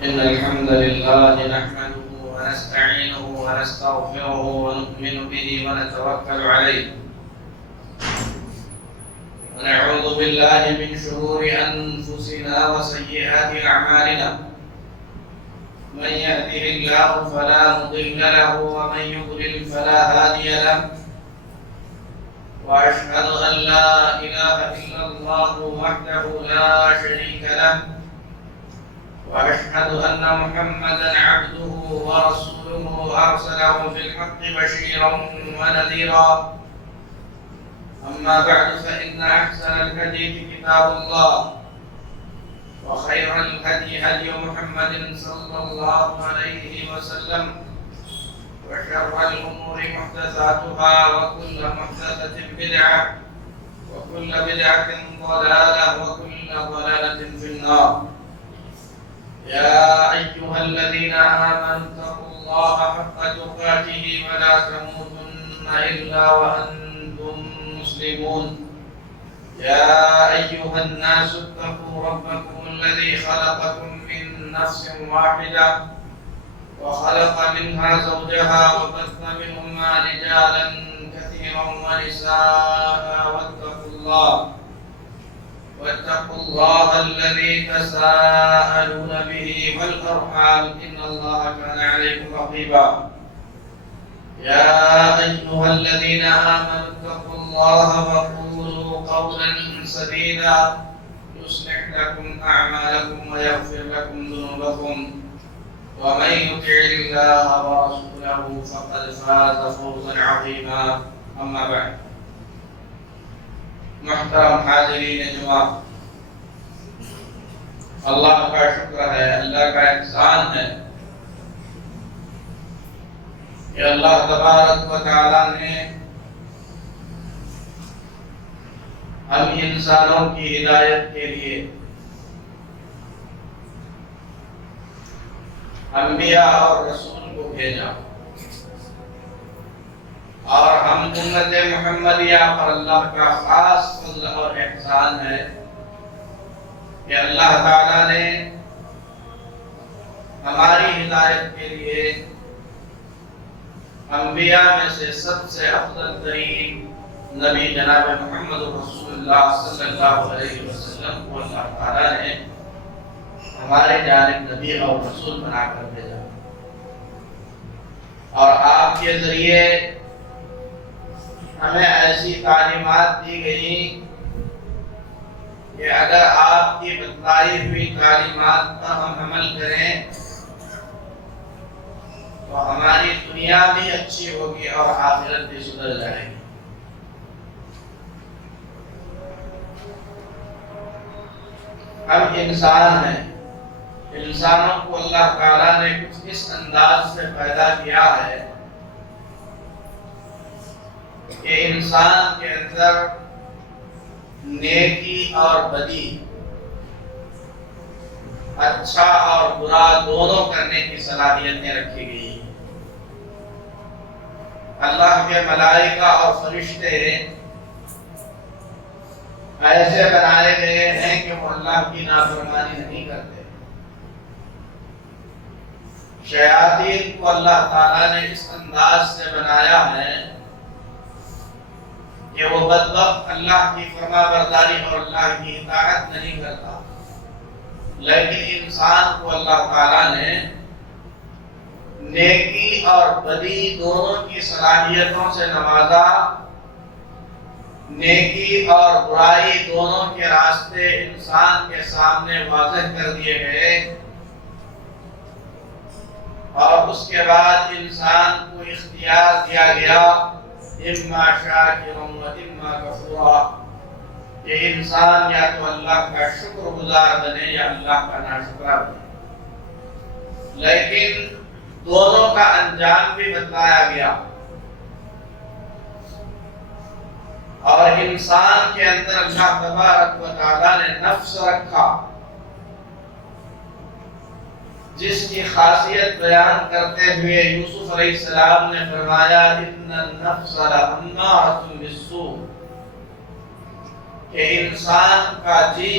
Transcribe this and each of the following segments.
إن الحمد لله نحمده ونستعينه ونستغفره ونؤمن به ونتوكل عليه ونعوذ بالله من شرور أنفسنا وسيئات أعمالنا من يهده الله فلا مضل له ومن يضلل فلا هادي له وأشهد أن لا إله إلا الله وحده لا شريك له وأشهد أن محمدًا عبده ورسوله أرسله بالحق بشيرًا ونذيرًا أما بعد فإن أحسن الحديث كتاب الله وخير الهدي هدي محمد صلى الله عليه وسلم وشر الأمور محدثاتها وكل محدثة بدعة وكل بدعة ضلالة وكل ضلالة في النار. يا أيها الذين آمنوا اتقوا الله حق تقاته ولا تموتن إلا وأنتم مسلمون. يا أيها الناس اتقوا ربكم الذي خلقكم من نفس واحدة وخلق منها زوجها وبث منهما رجالا كثيرا ونساء واتقوا الله الذي تساءلون به والأرحام إن الله كان عليكم رقيبا. يا أيها الذين آمنوا اتقوا الله وقولوا قولا سديدا يصلح لكم أعمالكم ويغفر لكم ذنوبكم ومن يطع الله ورسوله فقد فاز فوزا عظيما. أما بعد. محترم حاضرین جمعہ، اللہ کا شکر ہے، اللہ کا احسان ہے کہ اللہ تبارک و تعالی نے ہم انسانوں کی ہدایت کے لیے انبیاء اور رسول کو بھیجا، اور ہم امت محمدیہ پر اللہ کا خاص فضل اور احسان ہے کہ اللہ تعالیٰ نے ہماری ہدایت کے لیے انبیاء میں سے سب سے افضل ترین نبی جناب محمد رسول اللہ صلی اللہ علیہ وسلم کو اللہ تعالیٰ نے ہمارے جانب نبی اور رسول بنا کر بھیجا، اور آپ کے ذریعے ہمیں ایسی تعلیمات دی گئی کہ اگر آپ کی بتلائی ہوئی تعلیمات پر ہم عمل کریں تو ہماری دنیا بھی اچھی ہوگی اور آخرت بھی سدھر جائے گی۔ ہم انسان ہیں، انسانوں کو اللہ تعالیٰ نے کچھ اس انداز سے پیدا کیا ہے کہ انسان کے اندر نیکی اور بدی، اچھا اور برا دونوں کرنے کی صلاحیتیں رکھی گئی ہیں۔ اللہ کے ملائکہ اور فرشتے ایسے بنائے گئے ہیں کہ وہ اللہ کی نافرمانی نہیں کرتے۔ شیاطین کو اللہ تعالیٰ نے اس انداز سے بنایا ہے کہ وہ بدبخت اللہ کی فرما برداری اور اللہ کی اطاعت نہیں کرتا، لیکن انسان کو اللہ تعالیٰ نے نیکی اور بدی دونوں کی صلاحیتوں سے نوازا۔ نیکی اور برائی دونوں کے راستے انسان کے سامنے واضح کر دیے گئے، اور اس کے بعد انسان کو اختیار دیا گیا اما شاکرا و اما کفورا، کہ انسان یا تو اللہ کا شکر گزار بنے یا اللہ کا ناشکرا بنے، لیکن دونوں کا انجام بھی بتلایا گیا۔ اور انسان کے اندر اللہ تبارک و تعالیٰ نے نفس رکھا، جس کی خاصیت بیان کرتے ہوئے یوسف علیہ السلام نے فرمایا ان النفس لامارۃ بالسوء، کہ انسان کا جی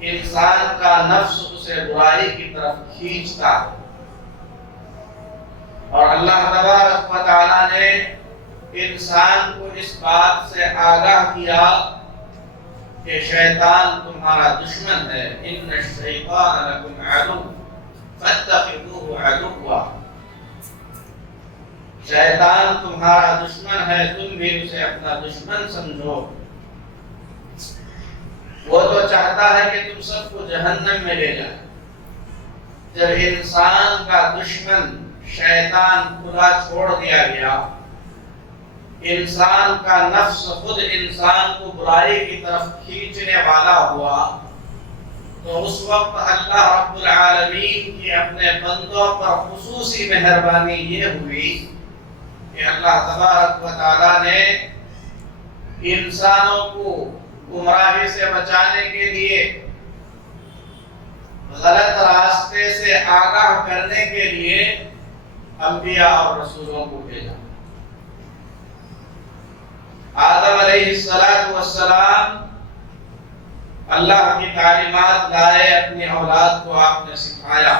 انسان کا نفس اسے برائی کی طرف کھینچتا ہے، اور اللہ تبارک و تعالیٰ نے انسان کو اس بات سے آگاہ کیا کہ شیطان تمہارا دشمن ہے، ان الشیطان لکم عدو فاتخذوہ عدوا، شیطان تمہارا دشمن ہے، تم بھی اسے اپنا دشمن سمجھو۔ وہ تو چاہتا ہے کہ تم سب کو جہنم میں لے جائے۔ جب انسان کا دشمن شیطان کھلا چھوڑ دیا گیا، انسان کا نفس خود انسان کو برائی کی طرف کھینچنے والا ہوا، تو اس وقت اللہ رب العالمین کی اپنے بندوں پر خصوصی مہربانی یہ ہوئی کہ اللہ تبارک و تعالیٰ نے انسانوں کو گمراہی سے بچانے کے لیے، غلط راستے سے آگاہ کرنے کے لیے انبیاء اور رسولوں کو بھیجا۔ آدم علیہ السلام اللہ کی تعلیمات لائے، اپنی اولاد کو آپ نے سکھایا۔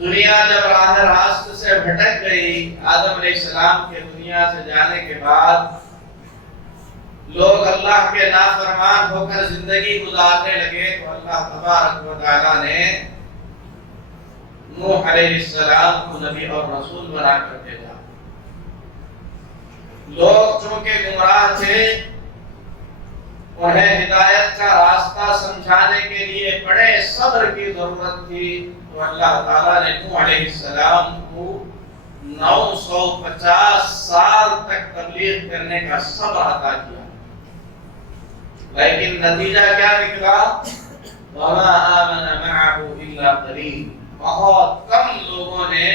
دنیا جب راہ راست سے بھٹک گئی، آدم علیہ السلام کے دنیا سے جانے کے بعد لوگ اللہ کے نافرمان ہو کر زندگی گزارنے لگے، تو اللہ تبارک و تعالیٰ نے نوح علیہ السلام کو نبی اور رسول بنا کر بھیجا۔ لوگ چونکہ گمراہ تھے، انہیں ہدایت کا راستہ سمجھانے کے لیے بڑے صبر کی ضرورت تھی، تو اللہ تعالیٰ نے نوح علیہ السلام کو 950 سال تک تبلیغ کرنے کا صبر عطا کیا، لیکن نتیجہ کیا نکلا؟ وَمَا آمَنَ مَعَهُ إِلَّا قَلِيلٌ، بہت کم لوگوں نے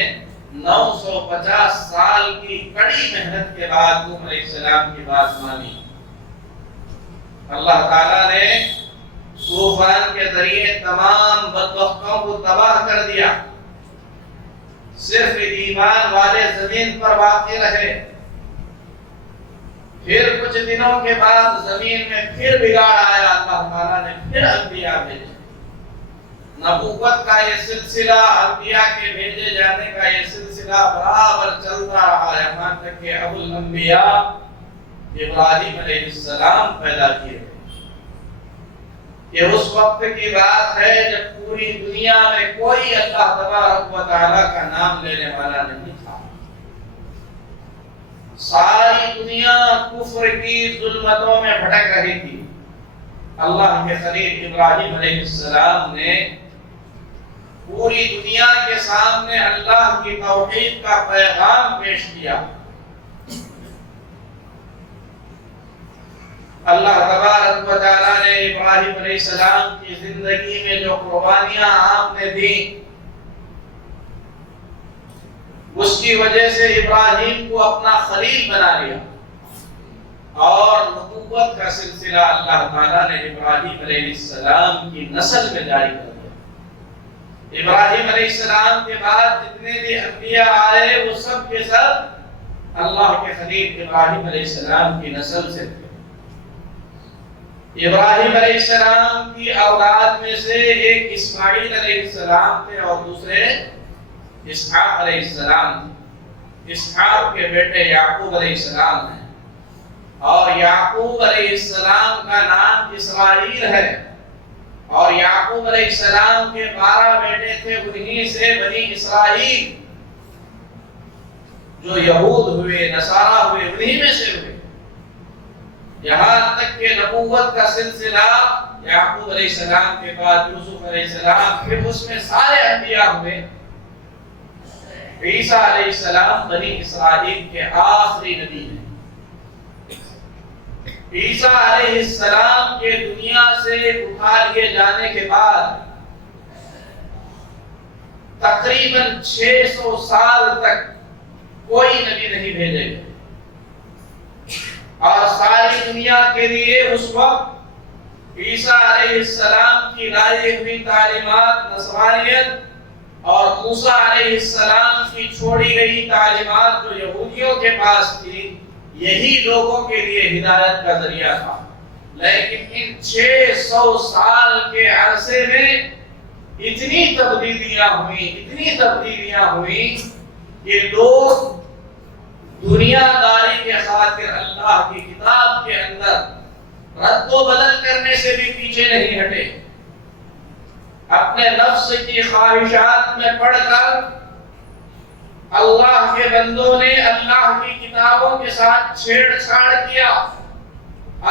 950 سال کی کڑی محنت کے بعد نوح علیہ السلام کی بات مانی۔ اللہ تعالیٰ نے طوفان کے ذریعے تمام بدبختوں کو تباہ کر دیا، صرف ایمان والے زمین پر باقی رہے۔ پھر کچھ دنوں کے بعد زمین میں پھر بگاڑ آیا، اللہ تعالیٰ نے پھر انبیاء بھیجے۔ نبوت کا یہ سلسلہ، انبیاء کے بھیجے جانے کا یہ سلسلہ برابر چلتا رہا، یہاں تک کہ ابو الانبیاء ابراہیم علیہ السلام پیدا کیے۔ یہ اس وقت کی بات ہے جب پوری دنیا میں کوئی اللہ تبارک و تعالیٰ کا نام لینے والا نہیں تھا۔ ساری دنیا کفر کی ظلمتوں میں بھٹک رہی تھی۔ اللہ کے خلیل ابراہیم علیہ السلام نے پوری دنیا کے سامنے اللہ کی توحید کا پیغام پیش کیا۔ اللہ تبارک و تعالیٰ نے ابراہیم علیہ السلام کی زندگی میں جو قربانیاں آپ نے دی، اس کی وجہ سے ابراہیم کو اپنا خلیل بنا لیا، اور نبوت کا سلسلہ اللہ تعالیٰ نے ابراہیم علیہ السلام کی نسل میں جاری کر دیا۔ ابراہیم علیہ السلام کے بعد جتنے بھی انبیاء آئے، وہ سب کے سب اللہ کے خلیل ابراہیم علیہ السلام کی نسل سے تھے۔ ابراہیم علیہ السلام کی اولاد میں سے ایک اسماعیل علیہ السلام تھے اور دوسرے اسحاق علیہ السلام تھے۔ اسحاق کے بیٹے یعقوب علیہ السلام ہیں، اور یعقوب علیہ السلام کا نام اسرائیل ہے، اور یعقوب علیہ السلام کے 12 بیٹے تھے، انہی سے بنی اسرائیل جو یہود ہوئے، نصارہ ہوئے، انہی میں سے ہوئے۔ یہاں تک کہ نبوت کا سلسلہ یعقوب علیہ السلام کے بعد یوسف علیہ السلام، پھر اس میں سارے انبیاء ہوئے۔ عیسیٰ علیہ السلام بنی اسرائیل کے آخری نبی ہیں۔ عیسیٰ علیہ السلام کے دنیا سے اٹھا لیے جانے کے بعد تقریباً 600 سال تک کوئی نبی نہیں بھیجے گئے، اور ساری دنیا کے لیے اس وقت عیسیٰ علیہ السلام کی لائی ہوئی تعلیمات نصرانیت اور موسیٰ علیہ السلام کی چھوڑی گئی تعلیمات جو یہودیوں کے پاس تھی، یہی لوگوں کے لیے ہدایت کا ذریعہ تھا۔ لیکن ان 600 سال کے عرصے میں اتنی تبدیلیاں ہوئیں کہ لوگ دنیا داری کے خاطر اللہ کی کتاب کے اندر رد و بدل کرنے سے بھی پیچھے نہیں ہٹے، اپنے نفس کی خواہشات میں پڑھ کر اللہ کے بندوں نے اللہ کی کتابوں کے ساتھ چھیڑ چھاڑ کیا،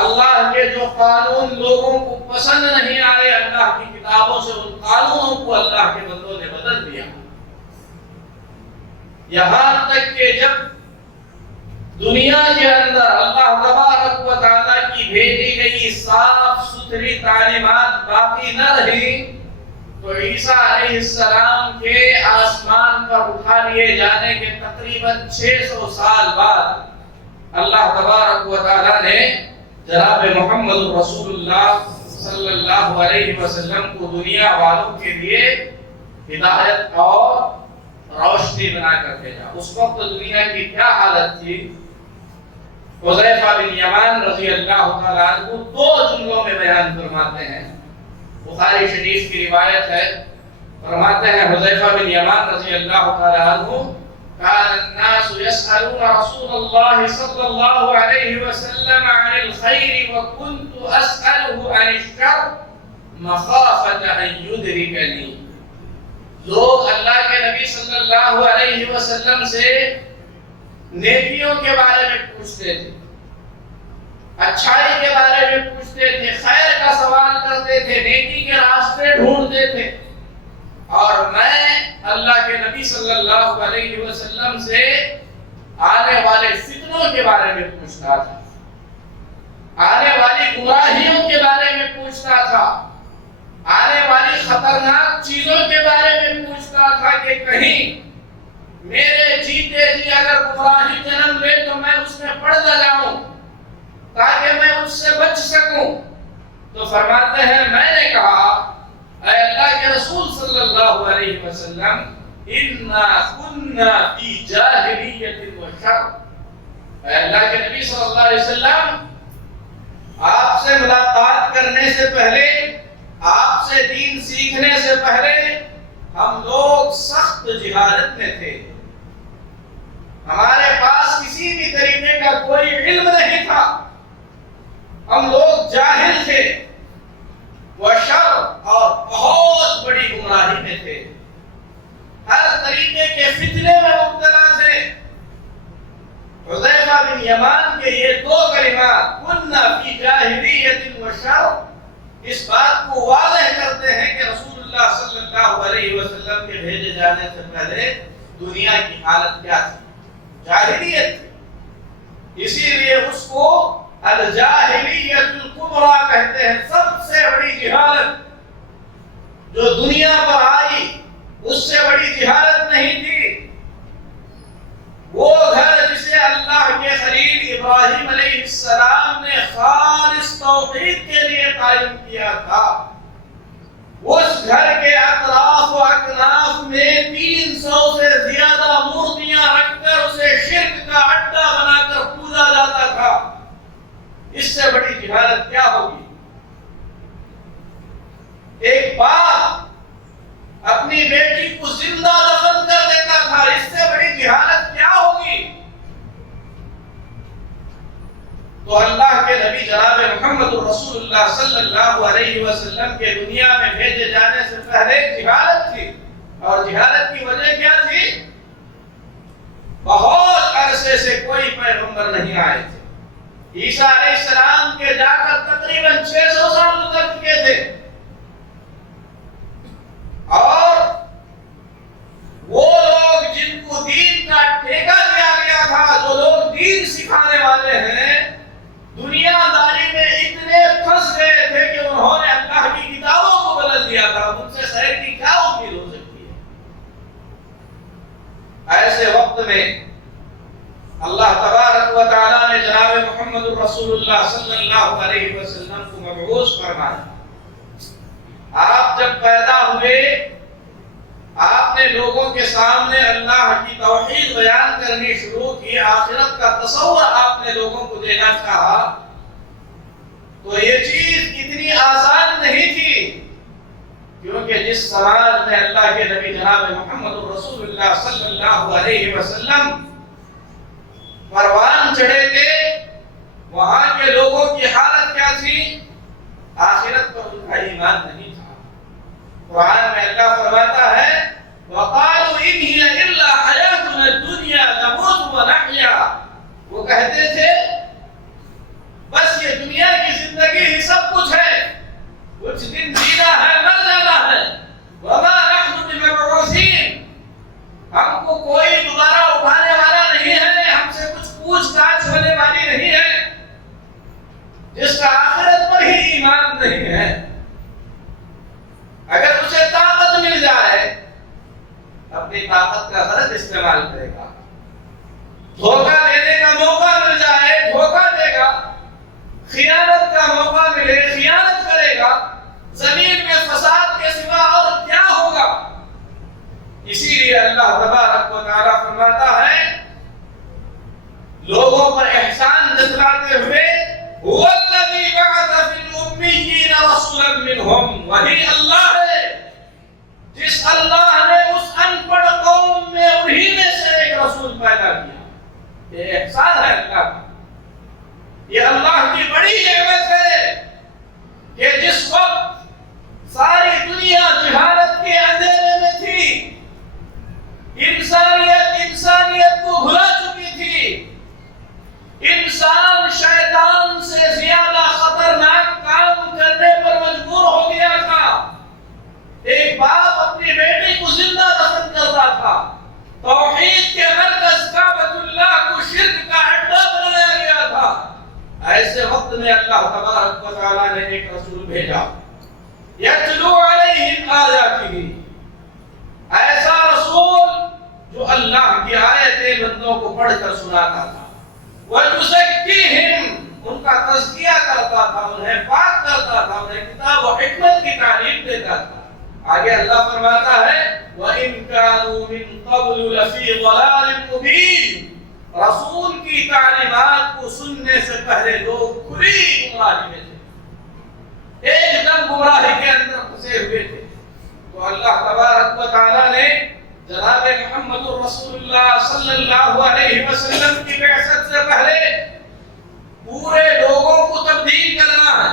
اللہ کے جو قانون لوگوں کو پسند نہیں آئے اللہ کی کتابوں سے ان قانونوں کو اللہ کے بندوں نے بدل دیا، یہاں تک کہ جب دنیا کے اندر اللہ تبارک و تعالیٰ کی بھیجی گئی صاف ستھری تعلیمات باقی نہ رہی تو عیسیٰ علیہ السلام کے آسمان پر اٹھا لیے جانے کے تقریباً 600 سال بعد اللہ تبارک و تعالیٰ نے جناب محمد رسول اللہ صلی اللہ علیہ وسلم کو دنیا والوں کے لیے ہدایت اور روشنی بنا کر بھیجا۔ اس وقت دنیا کی کیا حالت تھی؟ حذیفہ بن یمان رضی اللہ تعالیٰ عنہ 2 جملوں میں بیان فرماتے ہیں، بخاری شریف کی روایت ہے، فرماتے ہیں حذیفہ بن یمان رضی اللہ تعالیٰ عنہ كان الناس يسألون رسول الله صلى الله عليه وسلم عن الخير وكنت أسأله عن الشر مخافة أن يدركني۔ لوگ اللہ کے نبی صلی اللہ علیہ وسلم سے نیکیوں کے بارے میں پوچھتے تھے، اچھائی کے بارے میں پوچھتے تھے، خیر کا سوال کرتے تھے، نیکی کے راستے ڈھونڈتے تھے، اور میں اللہ کے نبی صلی اللہ علیہ وسلم سے آنے والے فتنوں کے بارے میں پوچھتا تھا، آنے والی گمراہیوں کے بارے میں پوچھتا تھا، آنے والی خطرناک چیزوں کے بارے میں پوچھتا تھا کہ کہیں میرے جیتے جی اگر گمراہی جنم لے تو میں اس میں پڑ نہ جاؤں تاکہ میں اس سے بچ سکوں۔ تو فرماتے ہیں میں نے کہا اے اللہ کے رسول صلی اللہ علیہ وسلم اِنَّا كُنَّا فِي جَاهِلِيَّةٍ وَشَرٍ، اے اللہ کے نبی صلی اللہ علیہ وسلم آپ سے ملاقات کرنے سے پہلے، آپ سے دین سیکھنے سے پہلے ہم لوگ سخت جہالت میں تھے، ہمارے پاس کسی بھی طریقے کا کوئی علم نہیں تھا، ہم لوگ جاہل تھے، وشر اور بہت بڑی گمراہی میں تھے، ہر طریقے کے فتنے میں مبتلا تھے۔ حذیفہ بن یمان کے یہ 2 کلمات کُنَّا فِی جَاهِلِيَّةٍ وَشَرٍ اس بات کو واضح کرتے ہیں کہ رسول اللہ صلی اللہ علیہ وسلم کے بھیجے جانے سے پہلے دنیا کی حالت کیا تھی؟ جاہلیت تھی، اسی لیے اس کو الجاہلیت الکبریٰ کہتے ہیں، سب سے بڑی جہالت جو دنیا پر آئی اس سے بڑی جہالت نہیں تھی۔ وہ گھر جسے اللہ کے خلیل ابراہیم علیہ السلام نے خالص توحید کے لیے قائم کیا تھا، اس گھر کے اطراف و اکناف میں 300 سے زیادہ مورتیاں رکھ کر اسے شرک کا اڈا بنا کر پوجا جاتا تھا، اس سے بڑی جہالت کیا ہوگی؟ ایک باپ اپنی بیٹی کو زندہ دفن کر دیتا تھا، اس سے بڑی جہالت کیا ہوگی؟ تو اللہ کے نبی جناب محمد رسول اللہ صلی اللہ علیہ وسلم کے دنیا میں بھیجے جانے سے پہلے جہالت تھی، اور جہالت کی وجہ کیا تھی؟ بہت عرصے سے کوئی پیغمبر نہیں آئے تھے، عیسیٰ علیہ السلام کے جا کر تقریباً 600 سال گزر چکے تھے، اور وہ لوگ جن کو دین کا ٹھیکہ دیا گیا تھا، جو لوگ دین سکھانے والے ہیں، دنیا داری میں اتنے پھنس گئے تھے کہ انہوں نے اللہ کی کتابوں کو بدل دیا تھا، ان سے خیر کی کیا امید ہو سکتی ہے؟ ایسے وقت میں اللہ تبارک و تعالیٰ نے جناب محمد رسول اللہ صلی اللہ علیہ وسلم کو مبعوث فرمایا۔ آپ جب پیدا ہوئے آپ نے لوگوں کے سامنے اللہ کی توحید بیان کرنی شروع کی، آخرت کا تصور آپ نے لوگوں کو دینا چاہا، تو یہ چیز اتنی آسان نہیں تھی، کیونکہ جس سماج میں اللہ کے نبی جناب محمد رسول اللہ صلی اللہ علیہ وسلم پروان چڑھے تھے، وہاں کے لوگوں کی حالت کیا تھی؟ آخرت پر ان کا ایمان نہیں تھا۔ قرآن میں اللہ فرماتا ہے وَقَالُوا إِنْ هِيَ إِلَّا حَيَاتُنَا الدُّنْيَا نَمُوتُ وَنَحْيَا، وہ کہتے تھے بس یہ دنیا کی زندگی ہی سب کچھ ہے، کچھ دن جینا ہے مر جانا ہے، وَمَا نَحْنُ بِمَبْعُوثِينَ، ہم کو کوئی دوبارہ اٹھانے والا نہیں ہے، ہم سے کچھ پوچھ تاچھ ہونے والی نہیں ہے۔ جس کا آخرت پر ہی ایمان نہیں ہے، اگر اسے طاقت مل جائے اپنی طاقت کا غلط استعمال کرے گا، دھوکہ دینے کا موقع مل جائے دھوکہ دے گا، خیانت کا موقع ملے خیانت کرے گا، زمین میں فساد کے سوا اور کیا ہوگا؟ اسی لیے اللہ تبارک و تعالیٰ فرماتا ہے لوگوں پر احسان جتلاتے ہوئے هو الذی بعث فی الأمیین رسولا منہم، وہی اللہ ہے جس اللہ نے اس ان پڑھ قوم میں انہی میں سے ایک رسول پیدا کیا۔ یہ احسان ہے اللہ کا، یہ اللہ کی بڑی نعمت ہے کہ جس وقت ساری دنیا جہالت کے اندھیرے میں تھی، انسانیت کو بھلا چکی تھی، انسان شیطان سے زیادہ خطرناک کام کرنے پر مجبور ہو گیا تھا۔ ایک باپ اپنی بیٹی کو زندہ دفن کرتا تھا، توحید کے مرکز کعبۃ اللہ کو شرک کا اڈا بنایا گیا تھا۔ ایسے وقت میں اللہ تبارک و تعالیٰ نے ایک رسول بھیجا، یتلو علیہم آیاتہ، ایسا رسول جو اللہ کی آیتیں بندوں کو پڑھ کر سناتا تھا، وَيُزَكِّيهِمْ، ان کا تزکیہ کرتا تھا، انہیں پاک کرتا تھا، انہیں کتاب و حکمت کی تعلیم دیتا تھا۔ آگے اللہ فرماتا ہے وَإِن كَانُوا مِن قَبْلُ لَفِي ضَلَالٍ مُبِينٍ، رسول کی تعلیمات کو سننے سے پہلے لوگ کھلی گمراہی میں تھے، ایک دم گمراہی کے اندر پھنسے ہوئے تھے۔ تو اللہ تبارک و تعالیٰ نے جناب محمد رسول اللہ صلی اللہ علیہ وسلم کی بعثت سے پہلے پورے لوگوں کو تبدیل کرنا ہے،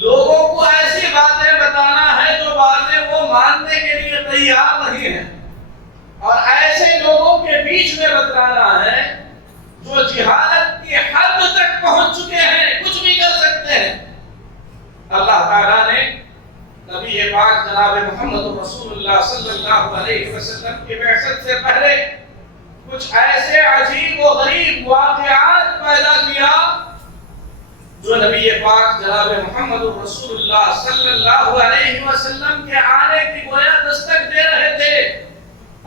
لوگوں کو ایسی باتیں بتانا ہے جو باتیں وہ ماننے کے لیے تیار نہیں ہیں، اور ایسے لوگوں کے بیچ میں بتانا ہے جو جہالت کی حد تک پہنچ چکے ہیں، کچھ بھی کر سکتے ہیں۔ اللہ تعالیٰ نے نبی پاک جناب محمد رسول اللہ صلی اللہ علیہ وسلم کی بعثت سے پہلے کچھ ایسے عجیب و غریب واقعات پیدا کیا جو نبی پاک جناب محمد رسول اللہ صلی اللہ علیہ وسلم کے آنے کی گویا دستک دے رہے تھے۔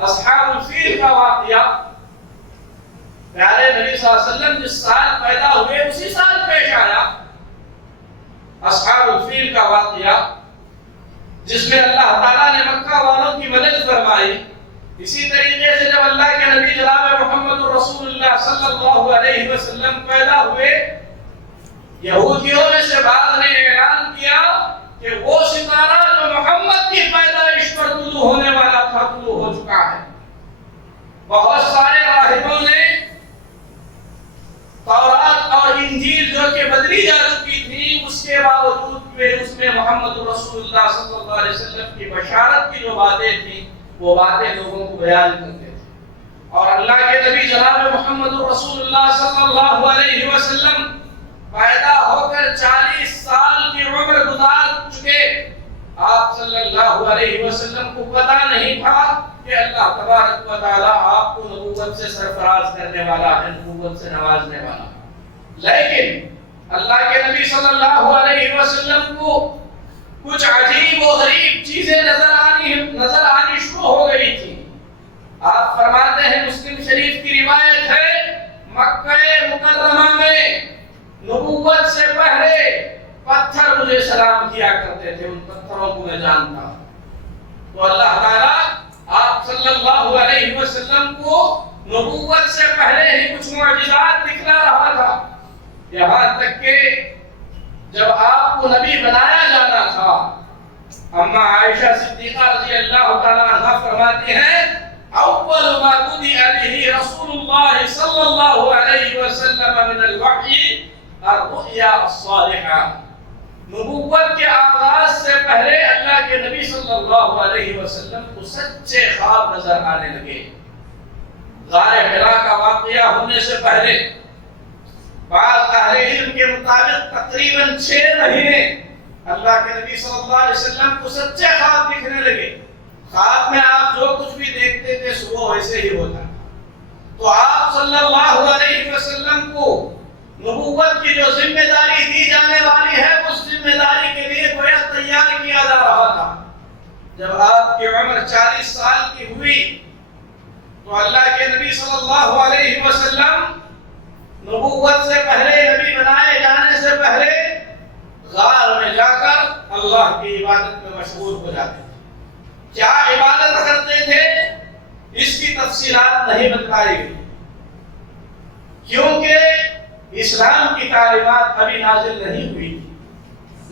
اصحاب الفیل کا واقعہ، پیارے نبی صلی اللہ علیہ وسلم جس سال پیدا ہوئے اسی سال پیش آیا اصحاب الفیل کا واقعہ، جس میں اللہ تعالیٰ نے مکہ والوں کی مدد فرمائی۔ اسی طریقے سے جب اللہ کے نبی جناب محمد رسول اللہ صلی اللہ علیہ وسلم پیدا ہوئے، یہودیوں میں سے بعض نے اعلان کیا کہ وہ ستارہ جو محمد کی پیدائش پر طلوع ہونے والا تھا طلوع ہو چکا ہے۔ بہت سارے راہبوں نے تورات اور انجیل جو کہ بدلی جا چکی تھی، اس کے باوجود اس میں محمد رسول اللہ صلی اللہ علیہ وسلم کی بشارت کی جو باتیں تھیں وہ باتیں لوگوں کو بیان کرتے تھے۔ اور اللہ کے نبی جناب محمد رسول اللہ صلی اللہ علیہ وسلم پیدا ہو کر 40 سال کی عمر گزار چکے، آپ صلی اللہ علیہ وسلم کو پتہ نہیں تھا کہ اللہ تبارک و تعالیٰ آپ کو نبوت سے سرفراز کرنے والا ہے، نبوت سے نوازنے والا ہے۔ لیکن اللہ کے نبی صلی اللہ علیہ وسلم کو کچھ عجیب و غریب چیزیں نظر آنی شروع ہو گئی تھی۔ آپ فرماتے ہیں، مسلم شریف کی روایت ہے، مکہ مکرمہ میں نبوت سے پہلے پتھر مجھے سلام کیا کرتے تھے، ان پتھروں کو میں جانتا ہوں۔ تو اللہ تعالیٰ آپ صلی اللہ علیہ وسلم کو نبوت سے پہلے ہی کچھ معجزات دکھلا رہا تھا، یہاں تک کہ جب آپ کو نبی بنایا جانا تھا، اما عائشہ صدیقہ رضی اللہ تعالیٰ عنہ فرماتی ہیں اول ما بدأ به رسول اللہ صلی اللہ علیہ وسلم من الوحی الرؤیا الصالحہ، نبوت کے آغاز سے پہلے اللہ کے نبی صلی اللہ علیہ وسلم کو سچے خواب نظر آنے لگے۔ غار حرا کا واقعہ ہونے سے پہلے بعض اہل علم کے مطابق تقریباً 6 مہینے اللہ کے نبی صلی اللہ علیہ وسلم کو سچے خواب دکھنے لگے۔ خواب میں آپ جو کچھ بھی دیکھتے تھے صبح ویسے ہی ہوتا۔ تو آپ صلی اللہ علیہ وسلم کو نبوت کی جو ذمہ داری دی جانے والی ہے اس ذمہ داری کے لیے گویا تیار کیا جا رہا تھا۔ جب آپ کی عمر 40 سال کی ہوئی تو اللہ کے نبی صلی اللہ علیہ وسلم نبوت سے پہلے، نبی بنائے جانے سے پہلے غار میں جا کر اللہ کی عبادت میں مشغول ہو جاتے تھے۔ کیا عبادت کرتے تھے اس کی تفصیلات نہیں بتائی گئی، کیونکہ اسلام کی تعلیمات ابھی نازل نہیں ہوئی تھی،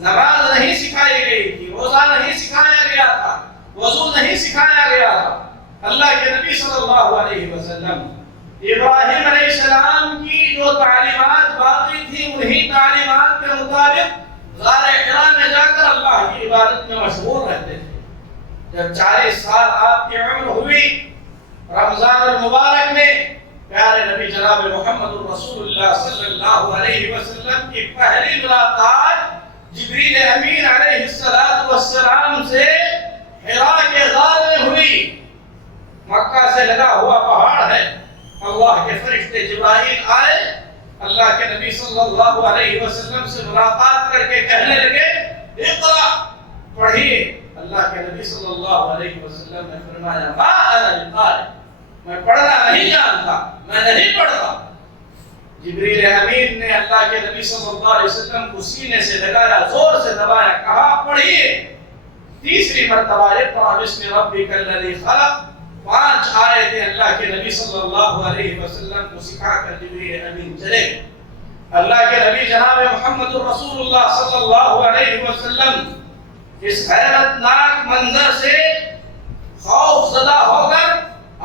نماز نہیں سکھائی گئی تھی، روزہ نہیں سکھایا گیا تھا، وضو نہیں سکھایا گیا تھا۔ اللہ کے نبی صلی اللہ علیہ وسلم ابراہیم علیہ السلام کی جو تعلیمات باقی تھی انہی تعلیمات کے مطابق غار حرا میں جا کر اللہ کی عبادت میں مشغول رہتے تھے۔ جب 40 سال آپ کی عمر ہوئی، رمضان المبارک میں پیارے نبی جناب محمد رسول اللہ صلی اللہ علیہ وسلم کی پہلی ملاقات جبریل امین علیہ السلام سے حرا کے غار میں ہوئی۔ مکہ سے لگا ہوا پہاڑ ہے، اللہ کے فرشتے جبرائیل آئے، اللہ کے نبی صلی اللہ علیہ وسلم سے ملاقات کر کے کہنے لگے اقرأ، پڑھیے۔ اللہ کے نبی صلی اللہ علیہ وسلم نے فرمایا ما انا بقارئ، میں پڑھنا نہیں جانتا، میں نہیں پڑھتا۔ جبریل امین نے اللہ کے نبی صلی اللہ علیہ وسلم کو سینے سے لگایا، زور سے دبایا، کہا پڑھیے۔ تیسری مرتبہ اقرأ بسم ربک الذی خلق، 5 آیتیں اللہ کے نبی صلی اللہ علیہ وسلم کو سکھا کر جبریل امین چلے۔ اللہ کے نبی جناب محمد رسول اللہ صلی اللہ علیہ وسلم اس حیرت ناک منظر سے خوف زدہ ہو کر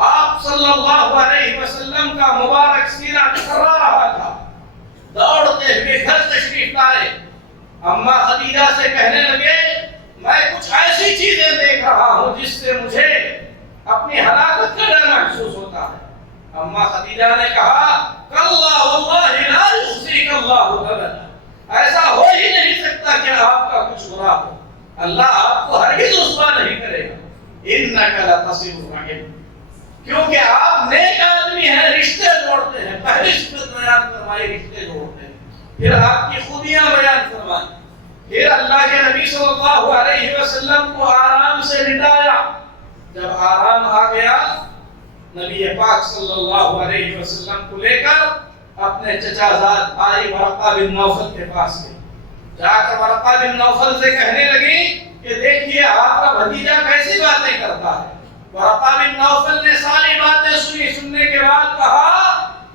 آپ صلی اللہ علیہ وسلم کا مبارک سینہ ٹھرا رہا تھا، دوڑتے ہوئے گھر تشریف لائے۔ اما خدیجہ سے کہنے لگے میں کچھ ایسی چیزیں دیکھ رہا ہوں جس سے مجھے اپنی ہلاکت کا ڈر محسوس ہوتا ہے۔ اما خدیجہ نے کہا کلا واللہ لا یخزیک اللہ ابدا، ایسا ہو ہی نہیں سکتا کہ آپ کا کچھ برا ہو، اللہ آپ کو ہرگز رسوا نہیں کرے گا۔ انک لتصل الرحم، کیونکہ آپ نیک آدمی ہیں، رشتے جوڑتے ہیں۔ پہلی صفت بیان فرمائی رشتے جوڑتے ہیں، پھر آپ کی خوبیاں بیان فرمائی، پھر اللہ کے نبی صلی اللہ علیہ وسلم کو آرام سے لٹایا۔ جب آرام آ گیا نبی پاک صلی اللہ علیہ وسلم کو لے کر اپنے چچا زاد بھائی ورقہ بن نوفل کے پاس گئے، جا کر ورقہ بن نوفل سے کہنے لگی کہ دیکھیے آپ کا بھتیجا کیسی باتیں کرتا ہے۔ ورقہ بن نوفل نے ساری باتیں سنی، سننے کے بعد کہا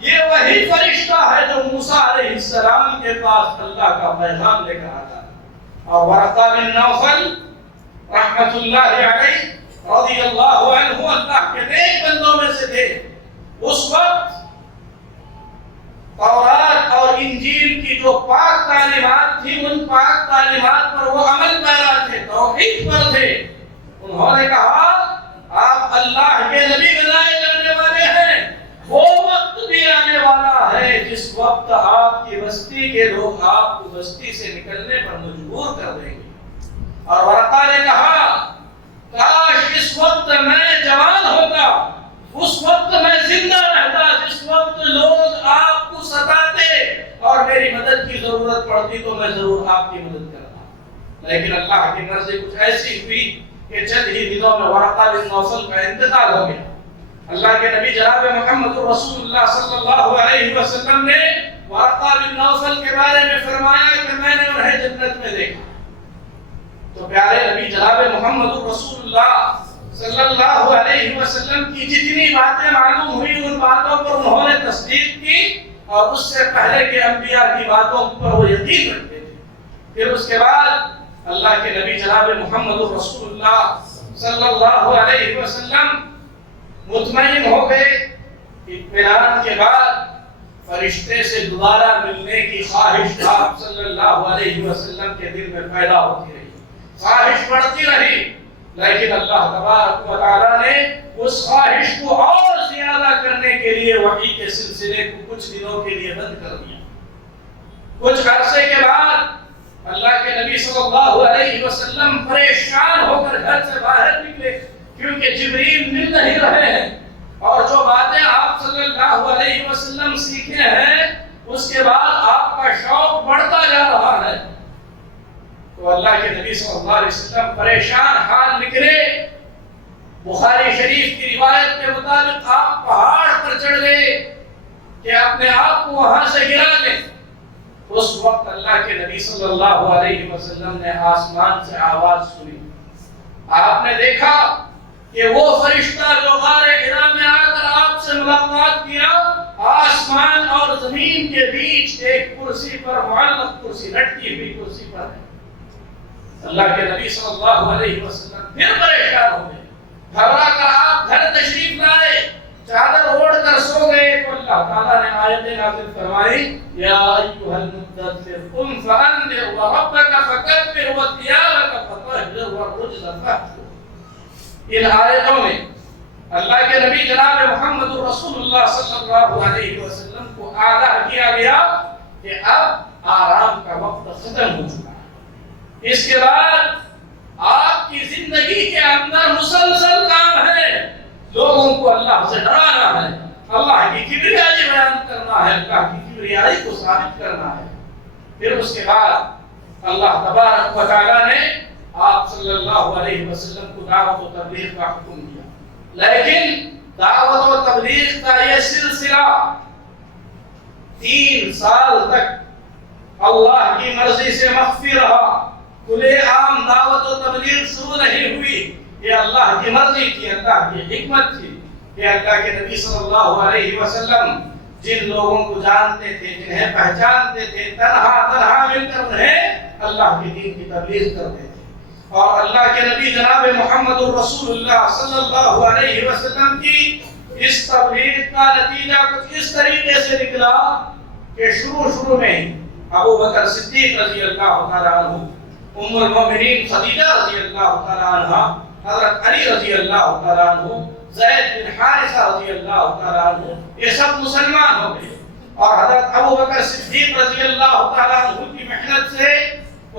یہ وہی فرشتہ ہے جو موسیٰ علیہ السلام کے پاس اللہ کا پیغام لے کر آتا ہے۔ اور ورقہ بن نوفل رحمت اللہ علیہ رضی اللہ عنہ اللہ کے نیک بندوں میں سے تھے۔ اس وقت تورات اور انجیل کی جو پاک تعلیمات تھی ان پاک تعلیمات پر وہ عمل پیرا تھے، توحید پر تھے۔ انہوں نے کہا آپ اللہ کے نبی بنائے جانے والے ہیں، وہ وقت بھی آنے والا ہے جس وقت آپ کی بستی کے لوگ آپ کو بستی سے نکلنے پر مجبور کر دیں گے۔ اور ورقہ نے کہا کاش اس وقت میں جوان ہوتا، اس وقت میں زندہ رہتا جس وقت لوگ آپ کو ستاتے اور میری مدد کی ضرورت پڑتی تو میں ضرور آپ کی مدد کرتا۔ لیکن اللہ کی مرضی کچھ ایسی ہوئی کہ چند ہی دنوں میں ورقہ بن نوفل کا انتقال ہو گیا۔ اللہ کے نبی جناب محمد رسول اللہ صلی اللہ علیہ وسلم نے ورقہ بن نوفل کے بارے میں فرمایا کہ میں نے انہیں جنت میں دیکھا۔ تو پیارے نبی جناب محمد رسول اللہ صلی اللہ علیہ وسلم کی جتنی باتیں معلوم ہوئی ان باتوں پر انہوں نے تصدیق کی اور اس سے پہلے کے انبیاء کی باتوں پر وہ یقین رکھتے تھے۔ پھر اس کے بعد اللہ کے نبی جناب محمد رسول اللہ صلی اللہ علیہ وسلم مطمئن ہو گئے. اطمینان کے بعد فرشتے سے دوبارہ ملنے کی خواہش آپ صلی اللہ علیہ وسلم کے دل میں پیدا ہوتی رہی. خواہش بڑھتی رہی، لیکن اللہ تبارک و تعالیٰ نے اس خواہش کو اور زیادہ کرنے کے لیے وحی کے سلسلے کو کچھ دنوں کے لیے بند کر دیا. کچھ عرصے کے بعد اللہ کے نبی صلی اللہ علیہ وسلم پریشان ہو کر گھر سے باہر نکلے، کیونکہ جبریل مل نہیں رہے ہیں، اور جو باتیں آپ صلی اللہ علیہ وسلم سیکھے ہیں اس کے بعد آپ کا شوق بڑھتا جا رہا ہے. تو اللہ کے نبی صلی اللہ علیہ وسلم پریشان حال نکلے. بخاری شریف کی روایت کے مطابق آپ پہاڑ پر چڑھ گئے کہ اپنے آپ کو وہاں سے گرا لیں. اس وقت اللہ کے نبی صلی اللہ علیہ وسلم نے آسمان سے آواز سنی. آپ نے دیکھا کہ وہ فرشتہ جو غار حرا میں آ کر آپ سے ملاقات کیا، آسمان اور زمین کے بیچ ایک کرسی پر معلق کرسی، لٹکی ہوئی کرسی پر ہے. اللہ کے نبی صلی اللہ علیہ وسلم پھر پریشان ہو گئے. گھبرا کر آپ گھر تشریف لائے، چادر اوڑھ کر سو گئے تو اللہ تعالیٰ نے آیت نازل فرمائی، یا ایھا المدثر قم فانذر وربک فکبر وثیابک فطہر والرجز فاہجر. ان آیتوں میں اللہ کے نبی جناب محمد رسول اللہ صلی اللہ علیہ وسلم کو آگاہ کیا گیا کہ اب آرام کا وقت ختم ہو چکا ہے. اس کے بعد آپ کی زندگی کے اندر مسلسل کام ہے لوگوں کو اللہ سے ڈرانا ہے، اللہ کی کبریائی بیان کرنا ہے، اللہ کی کبریائی کو ثابت کرنا ہے. پھر اس کے بعد اللہ تبارک و تعالیٰ نے آپ صلی اللہ علیہ وسلم کو دعوت و تبلیغ کا حکم دیا. لیکن دعوت و تبلیغ کا یہ سلسلہ 3 سال تک اللہ کی مرضی سے مخفی رہا. کھلے عام دعوت و تبلیغ شروع نہیں ہوئی. یہ اللہ کی مرضی تھی، اللہ کی حکمت تھی. یہ اللہ کے نبی صلی اللہ علیہ وسلم جن لوگوں کو جانتے تھے، جنہیں پہچانتے تھے، تنہا مل کر انہیں اللہ کے دین کی تبلیغ کرتے تھے. اور اللہ کے نبی جناب محمد رسول اللہ صلی اللہ علیہ وسلم کی اس تبلیغ کا نتیجہ کچھ اس طریقے سے نکلا کہ شروع میں ابو بکر صدیق رضی اللہ تعالیٰ عنہ، ام المؤمنین خدیجہ رضی اللہ تعالیٰ عنہ، حضرت علی رضی اللہ تعالیٰ عنہ، زید بن حارثہ رضی اللہ تعالیٰ عنہ، یہ سب مسلمان ہو گئے. اور حضرت ابو بکر صدیق رضی اللہ تعالیٰ عنہ کی محنت سے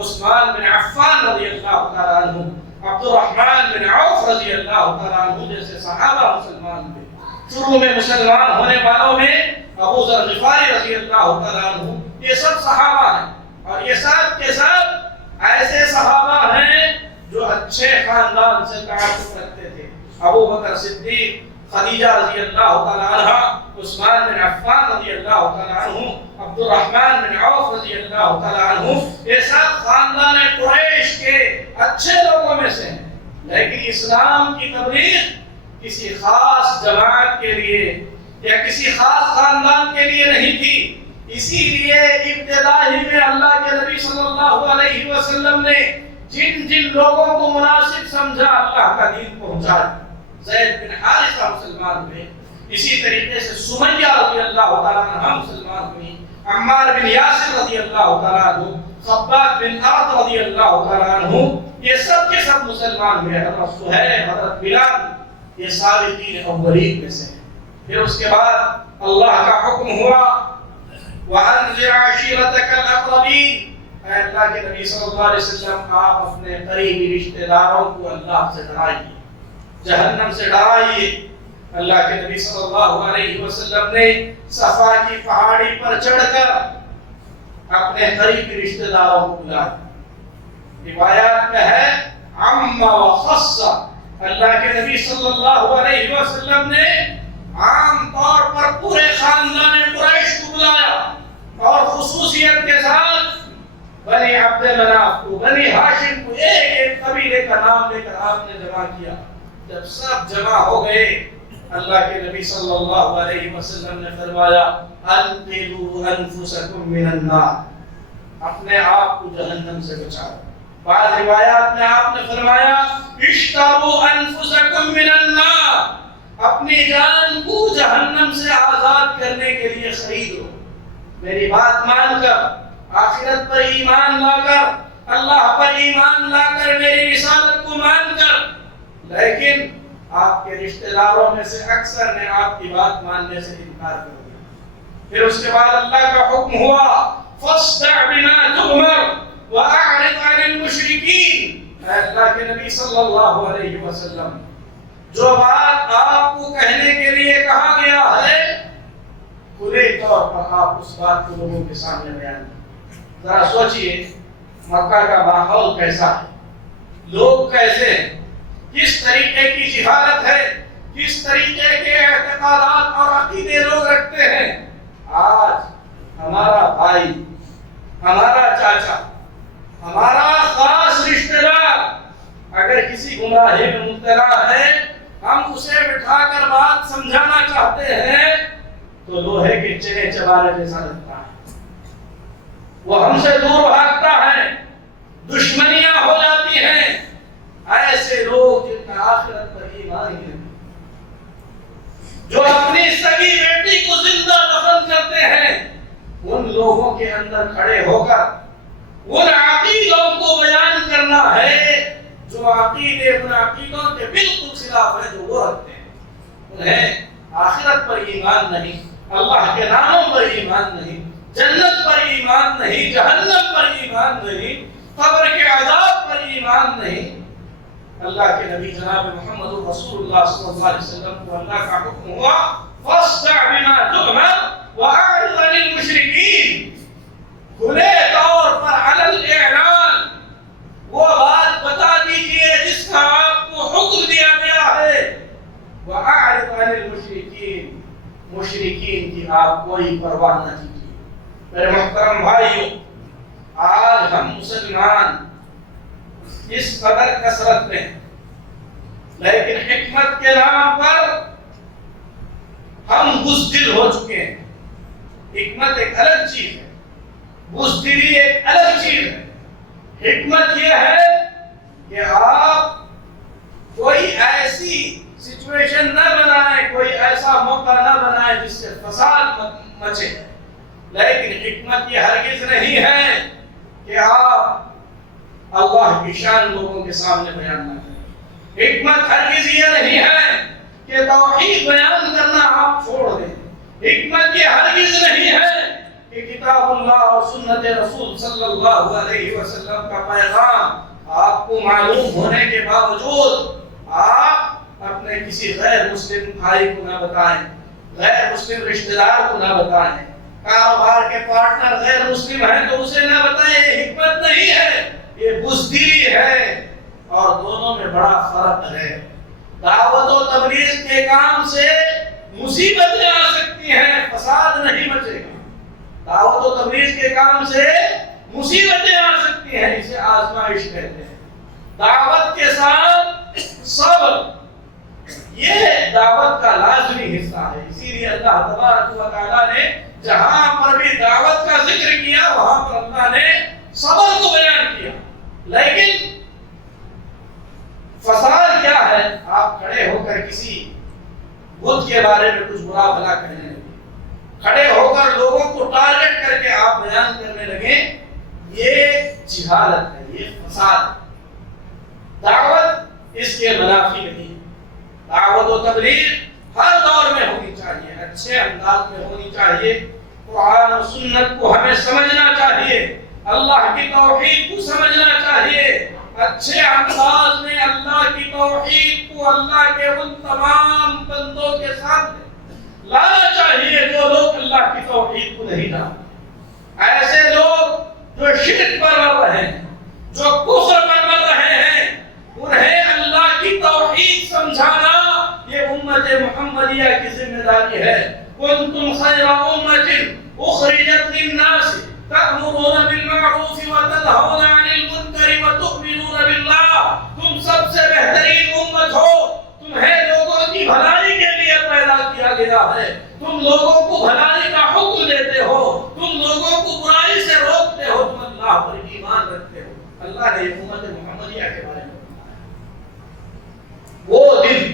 عثمان بن عفان رضی اللہ تعالیٰ عنہ، عبد الرحمن بن عوف رضی اللہ تعالیٰ عنہ جیسے صحابہ مسلمان ہوئے. شروع میں مسلمان ہونے والوں میں ابو ذر غفاری رضی اللہ تعالیٰ عنہ، یہ سب صحابہ ہیں. اور یہ سب کے سب ایسے صحابہ ہیں جو اچھے خاندان سے تعلق رکھتے تھے. ابو بکر صدیق، خدیجہ رضی اللہ تعالیٰ عنہ، عثمان بن عفان رضی اللہ تعالیٰ عنہ، عبد الرحمن بن عوف رضی اللہ تعالیٰ عنہ، یہ سب خاندان قریش کے اچھے لوگوں میں سے ہیں. لیکن اسلام کی تبلیغ کسی خاص جماعت کے لیے یا کسی خاص خاندان کے لیے نہیں تھی. اسی لیے ابتدائی میں اللہ کے نبی صلی اللہ علیہ وسلم نے جن لوگوں کو مناسب سمجھا اللہ کا دین پہنچایا. زید بن حارثہ مسلمان ہوئے، اسی طریقے سے سمیہ رضی اللہ تعالیٰ عنہ مسلمان ہوئی، عمار بن یاسر رضی اللہ تعالیٰ عنہ، خباب بن ارد رضی اللہ تعالیٰ عنہ، یہ سب کے سب مسلمان ہوئے. حضرت سہیل، حضرت بلال، یہ سابقین اولین میں سے ہیں. پھر اس کے بعد اللہ کا حکم ہوا، وَأَنذِرْ عَشِيرَتَكَ الْأَقْرَبِينَ. اے اللہ کے نبی صلی اللہ علیہ وسلم، آپ اپنے قریبی رشتہ داروں کو اللہ سے ڈرائیے، جہنم سے ڈرائیے. اللہ کے نبی صلی اللہ علیہ وسلم نے صفا کی پہاڑی پر چڑھ کر اپنے قریبی رشتہ داروں کو بلایا. روایات میں ہے عم و خص. اللہ کے نبی صلی اللہ علیہ وسلم نے عام طور پر پورے خاندان قریش کو بلایا اور خصوصیت کے ساتھ بنی عبد مناف کو، بنی ہاشم کو، ایک ایک قبیلے کا نام لے کر آپ نے جمع کیا. جب سب جمع ہو گئے، اللہ کے نبی صلی اللہ علیہ وسلم نے فرمایا، انقذوا انفسکم من النار. اپنے آپ کو جہنم سے بچاؤ۔ بعض روایات میں آپ نے فرمایا اشتروا انفسکم من النار، اپنی جان کو جہنم سے آزاد کرنے کے لیے خریدو۔ میری بات مان کر، آخرت پر ایمان لا کر، اللہ پر ایمان لا کر، میری رسالت کو مان کر، لیکن آپ کے رشتہ داروں میں سے اکثر نے آپ کی بات ماننے سے انکار کر دیا۔ پھر اس کے بعد اللہ کا حکم ہوا فاصدع بما تؤمر واعرض عن المشرکین۔ اے اللہ کے نبی صلی اللہ علیہ وسلم، جو بات آپ کو کہنے کے لیے کہا گیا ہے کھلے طور پر آپ اس بات کو لوگوں کے سامنے بیان کریں۔ ذرا سوچئے مکہ کا ماحول کیسا ہے، لوگ کیسے ہیں، کس طریقے کی جہالت ہے، کس طریقے کے اعتقادات اور عقیدے لوگ رکھتے ہیں۔ آج ہمارا بھائی، ہمارا چاچا، ہمارا خاص رشتہ دار اگر کسی گمراہی میں مبتلا ہے، ہم اسے بٹھا کر بات سمجھانا چاہتے ہیں تو لوہے کے چنے چبانے جیسا لگتا ہے، وہ ہم سے دور بھاگتا ہے، دشمنیاں ہو جاتی ہیں۔ ایسے لوگ جن کا آخرت پر ایمان ہی نہیں، جو اپنی سگی بیٹی کو زندہ دفن کرتے ہیں، ان لوگوں کے اندر کھڑے ہو کر ان عقیدوں کو بیان کرنا ہے جو عقیدے ان عقیدوں کے بالکل خلاف ہے جو وہ رکھتے ہیں۔ انہیں آخرت پر ایمان نہیں، اللہ کے ناموں پر ایمان نہیں، جنت پر ایمان نہیں، جہنم پر ایمان نہیں، قبر کے عذاب پر ایمان نہیں۔ اللہ کے نبی جناب محمد رسول اللہ صلی اللہ علیہ وسلم کو اللہ کا حکم ہوا فاصدع بما تؤمر واعرض عن المشرکین، کھلے طور پر علی الاعلان وہ بات بتا دیجئے جس کا آپ کو حکم دیا گیا ہے، واعرض عن المشرکین، مشرکین کی آپ کوئی پرواہ نہ کیجیے۔ میرے محترم بھائیوں، آج ہم مسلمان اس قدر کثرت میں، لیکن حکمت کے نام پر ہم بزدل ہو چکے ہیں۔ حکمت ایک الگ چیز ہے، بزدلی ایک الگ چیز ہے۔ حکمت یہ ہے کہ آپ کوئی ایسی سچویشن نہ بنائیں، کوئی ایسا موقع نہ بنائیں جس سے فساد مچے، لیکن حکمت یہ ہرگز نہیں ہے کہ آپ اللہ کی شان لوگوں کے سامنے بیان نہ کریں۔ حکمت ہرگز یہ نہیں ہے کہ توحید بیان کرنا آپ چھوڑ دیں۔ حکمت یہ ہرگز نہیں ہے کہ کتاب اللہ اور سنت رسول صلی اللہ علیہ وسلم کا پیغام آپ کو معلوم ہونے کے باوجود آپ اپنے کسی غیر مسلم بھائی کو نہ بتائیں، غیر مسلم رشتہ دار کو نہ بتائیں، کاروبار کے پارٹنر غیر مسلم ہیں تو اسے نہ بتائیں۔ یہ حکمت نہیں ہے، یہ بزدلی ہے، اور دونوں میں بڑا فرق ہے۔ دعوت و تبلیغ کے کام سے مصیبتیں آ سکتی ہیں، فساد نہیں مچے گا۔ دعوت و تبلیغ کے کام سے مصیبتیں آ سکتی ہیں، اسے آزمائش کہتے ہیں۔ دعوت کے ساتھ صبر، یہ دعوت کا لازمی حصہ ہے۔ اسی لیے اللہ تبارک و تعالیٰ نے جہاں پر بھی دعوت کا ذکر کیا وہاں پر اللہ نے صبر کو بیان کیا۔ لیکن فساد کیا ہے؟ آپ کھڑے ہو کر کسی بت کے بارے میں کچھ برا بھلا کہنے لگے، کھڑے ہو کر لوگوں کو ٹارگٹ کر کے آپ بیان کرنے لگے، یہ جہالت ہے، یہ فساد ہے۔ دعوت اس کے منافی نہیں۔ دعوت و تبلیغ ہر دور میں ہونی چاہیے، اچھے انداز میں ہونی چاہیے، قرآن و سنت کو ہمیں سمجھنا چاہیے، اللہ کی توحید کو سمجھنا چاہیے، اچھے انداز میں اللہ کی توحید کو اللہ کے ان تمام بندوں کے ساتھ لانا چاہیے جو لوگ اللہ کی توحید کو نہیں جانتے۔ ایسے لوگ جو شرک پر مر رہے ہیں، جو کفر پر مر رہے ہیں، انہیں اللہ کی توحید سمجھانا یہ امت محمدیہ کی ذمہ داری ہے۔ کنتم خیر امت اخرجت للناس تأمرون بالمعروف وتنهون عن المنکر وتؤمنون باللہ، تم سب سے بہترین امت ہو، تمہیں لوگوں کی بھلائی کے لیے پیدا کیا گیا ہے، تم لوگوں کو بھلائی کا حکم دیتے ہو، تم لوگوں کو برائی سے روکتے ہو، تم اللہ پر ایمان رکھتے ہو. اللہ نے امت محمدیہ کے بارے میں بتایا وہ دل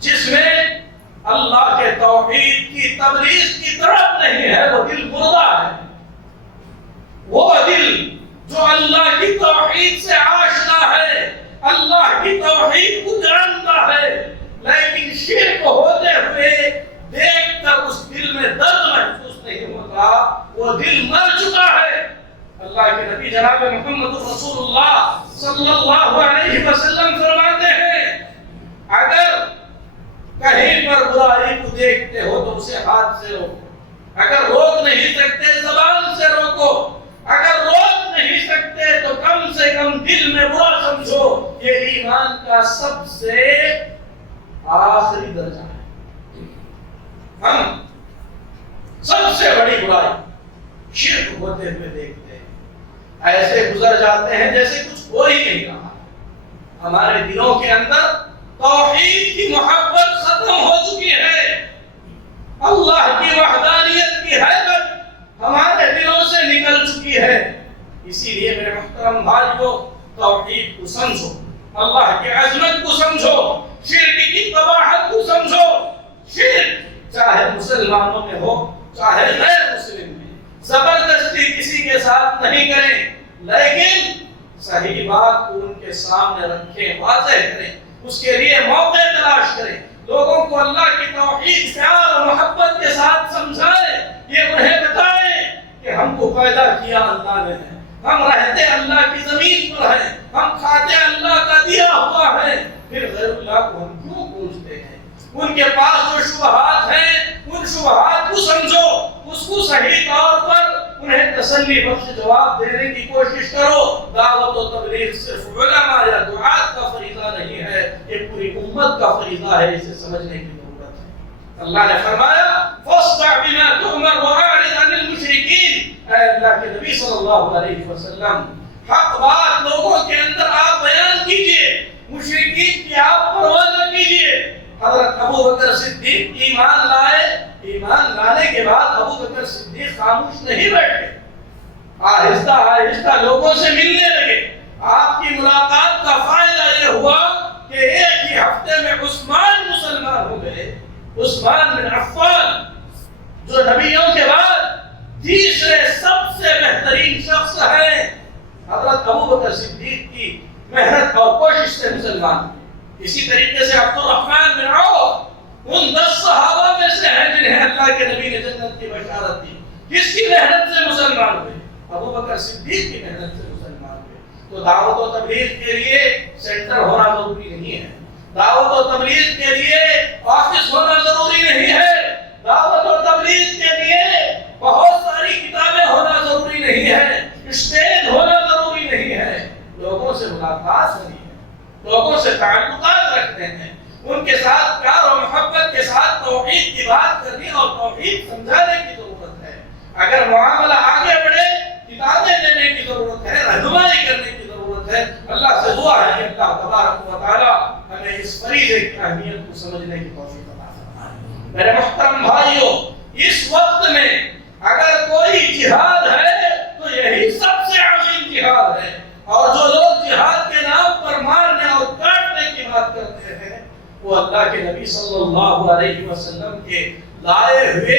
جس میں اللہ کے توحید کی تبلیغ کی طرف نہیں ہے وہ دل مردہ ہے. وہ دل جو اللہ کی توحید سے آشنا ہے, اللہ کی توحید کو جانتا ہے, لیکن شرک ہوتے ہوئے دیکھ کر اس دل میں درد محسوس نہیں ہوتا, وہ دل مر چکا ہے. اللہ کے نبی جناب محمد رسول اللہ صلی اللہ علیہ وسلم فرماتے ہیں اگر کہیں پر برائی کو دیکھتے ہو تو اسے ہاتھ سے روکو, اگر روک نہیں سکتے زبان سے روکو, اگر روک نہیں سکتے تو کم سے کم دل میں برا سمجھو. یہ ایمان کا سب سے آخری درجہ ہے. ہم سب سے بڑی برائی شرک ہوتے ہوئے دیکھتے ہیں, ایسے گزر جاتے ہیں جیسے کچھ ہو ہی نہیں رہا. ہمارے دلوں کے اندر توحید کی محبت ختم ہو چکی ہے, اللہ کی وحدانیت کی حیبت ہمارے دلوں سے نکل چکی ہے. اسی لیے میرے محترم بھائیو, توحید کو سمجھو, اللہ کی عظمت کو سمجھو, شرک کی قباحت کو سمجھو. شرک چاہے مسلمانوں میں ہو چاہے غیر مسلم میں, زبردستی کسی کے ساتھ نہیں کریں, لیکن صحیح بات کو ان کے سامنے رکھیں, واضح کریں, اس کے لیے موقع تلاش کریں, لوگوں کو اللہ کی توحید پیار اور محبت کے ساتھ سمجھائیں, یہ انہیں بتائیں کہ ہم کو پیدا کیا اللہ نے ہے, ہم رہتے اللہ کی زمین پر ہیں, ہم کھاتے اللہ کا دیا ہوا ہے, پھر غیر اللہ کو ہم کیوں پوجتے ہیں. ان کے پاس جو شبہات ہیں ان شبہات کو سمجھو, اس کو صحیح طور پر انہیں تسلی بخش جواب دینے کی کوشش کرو. دعوت و تبلیغ صرف علماء یا دعات کا فریضہ نہیں ہے, یہ پوری امت کا فریضہ ہے, اسے سمجھنے کی ضرورت ہے. اللہ نے فرمایا فاصدع بما تؤمر واعرض عن المشرکین. اے اللہ کے نبی صلی اللہ علیہ وسلم, حق بات لوگوں کے اندر آپ بیان کیجئے, مشرکین کی آپ پرواہ نہ کیجئے. حضرت ابو بکر صدیق ایمان لائے, ایمان لانے کے بعد ابو بکر صدیق خاموش نہیں بیٹھے, آہستہ آہستہ لوگوں سے ملنے لگے. آپ کی ملاقات کا فائدہ یہ ہوا کہ ایک ہی ہفتے میں عثمان مسلمان ہو گئے. عثمان بن عفان جو نبیوں کے بعد تیسرے سب سے بہترین شخص ہیں, حضرت ابو بکر صدیق کی محنت اور کوشش سے مسلمان ہوئے. اسی طریقے سے عبد الرحمن بن عوف ان 10 صحابہ میں سے ہیں جنہیں اللہ کے نبی نے جنت کی بشارت دی. کس کی محنت سے مسلمان ہوئے؟ ابو بکر صدیق کی محنت سے مسلمان ہوئے. تو دعوت و تبلیغ کے لیے سینٹر ہونا ضروری نہیں ہے, دعوت و تبلیغ کے لیے آفس ہونا ضروری نہیں ہے, دعوت و تبلیغ کے لیے بہت ساری کتابیں ہونا ضروری نہیں ہے, اسٹیج ہونا ضروری نہیں ہے. لوگوں سے ملاقات ہونی ہے, لوگوں سے تعلقات رکھتے ہیں, ان کے ساتھ پیار اور محبت کے ساتھ توحید کی بات کرنی اور توحید سمجھانے کی ضرورت ہے. اگر معاملہ آگے بڑھے کتابیں دینے کی ضرورت ہے, رہنمائی کرنے کی ضرورت ہے. اللہ سے دعا ہے کہ اللہ تبارک و تعالی ہمیں اس فریضے کی اہمیت کو سمجھنے کی توفیق عطا فرمائے. میرے محترم بھائیو, اس وقت میں اگر کوئی جہاد ہے تو یہی سب سے عظیم جہاد ہے, اور جو لوگ جہاد کے نام پر مارنے اور کاٹنے کی بات کرتے ہیں وہ اللہ کے نبی صلی اللہ علیہ وسلم کے لائے ہوئے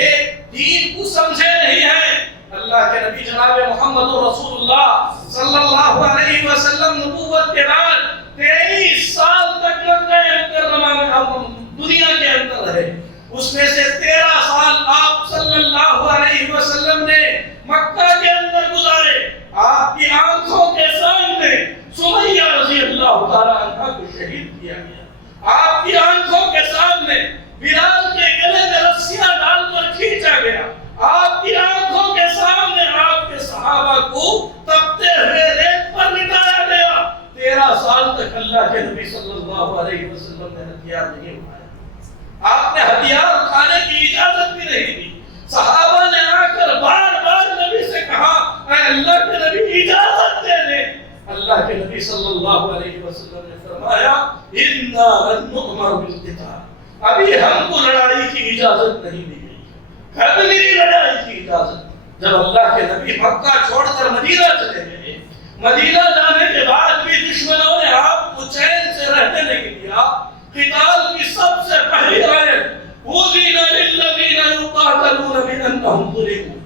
دین کو سمجھے نہیں ہیں. اللہ کے نبی جناب محمد رسول اللہ صلی اللہ علیہ وسلم نبوت کے بعد 23 سال تک مکہ مکرمہ میں دنیا کے اندر رہے. اس میں سے 13 سال آپ صلی اللہ علیہ وسلم نے مکہ کے اندر گزارے. آپ کی آنکھوں کے سامنے سمیہ رضی اللہ تعالی عنہ کو شہید کیا گیا. آپ کی آنکھوں کے سامنے بلال کے گلے میں رسیاں ڈال کر کھینچا گیا. آپ کی آنکھوں کے سامنے آپ کے صحابہ کو تپتے ہوئے ریت پر لٹایا گیا. 13 سال تک اللہ کے نبی صلی اللہ علیہ وسلم نے ہتھیار نہیں اٹھایا. آپ نے ہتھیار اٹھانے کی اجازت بھی نہیں دی. صحابہ نے آ کر بار بار نبی سے کہا اے اللہ کے نبی اجازت دے دیں. اللہ کے نبی صلی اللہ علیہ وسلم نے فرمایا اِنَّا لَن نُؤْمَرَ بِالْقِتَالِ, ابھی ہم کو لڑائی کی اجازت نہیں دی گئی ہے, قتل کی لڑائی کی اجازت. جب اللہ کے نبی مکہ چھوڑ کر مدینہ چلے گئے، مدینہ جانے کے بعد بھی دشمنوں نے آپ کو چین سے رہنے نہیں دیا۔ قتال کی سب سے پہلی آیت اُذِنَ لِلَّذِينَ يُقَاتَلُونَ بِأَنَّهُمْ ظُلِمُوا،